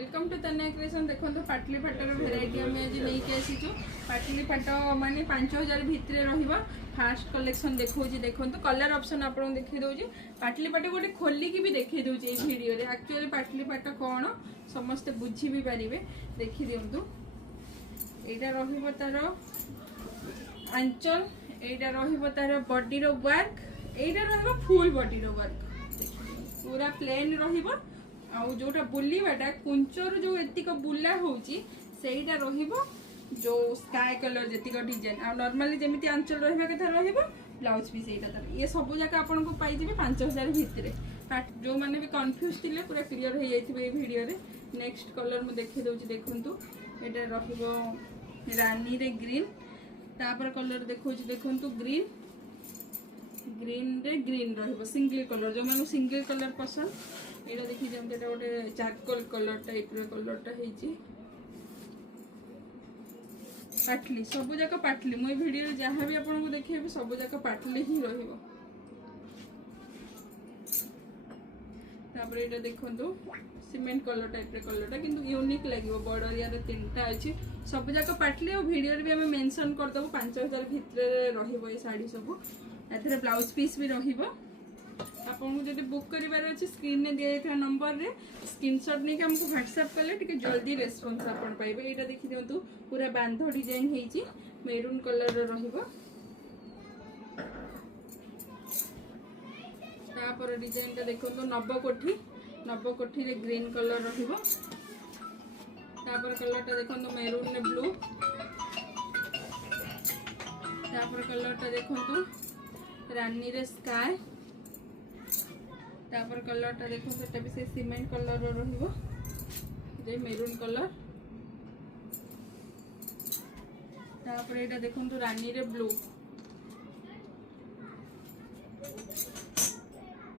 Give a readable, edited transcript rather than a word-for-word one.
Welcome to तन्या creation. देखो पाटली पाटर variety आम आज नहीं आसीचु। पाटली पाट माने 5000 भितर रहिबा। फास्ट कलेक्शन देखो कलर ऑप्शन आपको देखी दउजी। पाटली पाट गोटे खोलिकी भी देखी दउजी ए वीडियो रे। एक्चुअली पाटली पाट कौन समस्ते बुझी भी पारिबे। देखि दियंतु एटा रहिबो तार आंचल, एटा रहिबो तार बॉडी रो वर्क, एटा रहिबो फुल बॉडी रो वर्क पूरा प्लेन रहिबो। आउ जोटा बुलीबाटा कुंचर जो एतिक बुला होची सेटा रहिबो जो स्काई कलर जेतिक डिजाइन आ नॉर्मली जेमिति आंचल रहिबा कथा रहिबो। ब्लाउज पीस एटा तार ये सब जगह आपन को पाई जेबे 5000 भितरे। जो माने भी कंफ्यूज थिले पूरा क्लियर हो जाइथिबे ए वीडियो रे। नेक्स्ट कलर मु देखि दउची देखंतु एटा रहिबो रानी रे ग्रीन, तापर कलर देखौची देखंतु ग्रीन, ग्रीन रे ग्रीन रहिबो सिंगल कलर। जो माने सिंगल कलर पसंद एटा देखि जेमते एटा गोटे चारकोल कलर टाइप रे कलरटा हेची। पाटली सब जाक पाटली मु वीडियो जहाँ भी आपन को देखिबे सब जाक पाटली ही रहिबो। तापर एटा देखंतु सीमेंट कलर टाइप रे कलरटा किंतु यूनिक लागिवो। बॉर्डर यार तीनटा अछि सब जाक पाटली और वीडियो रे भी हम मेंशन कर दबो 5000 भितर रहिबो ए साड़ी सब। एथरे ब्लाउज पीस भी रहिबो। आपन को जदि बुक करिवार अछि स्क्रीन ने दिया था नंबर रे स्क्रीनशॉट नै के हमको व्हाट्सएप करले टिके जल्दी रेस्पॉन्स आपन पाइबे। एटा देखि दियंतु पूरा बांधो डिजाइन हेची मेरून कलर रो रहिबो। तापर डिजाइन ता देखंतु नवकोठी रे ग्रीन कलर रहिबो। तापर कलर ता देखंतु मेरून ने ब्लू। तापर कलर ता देखंतु रानी रे स्काई। तापर कलर ता देखो सेटा भी से सीमेंट कलर रो रहिबो जे मेरून कलर। तापर एटा देखंतु रानी रे ब्लू।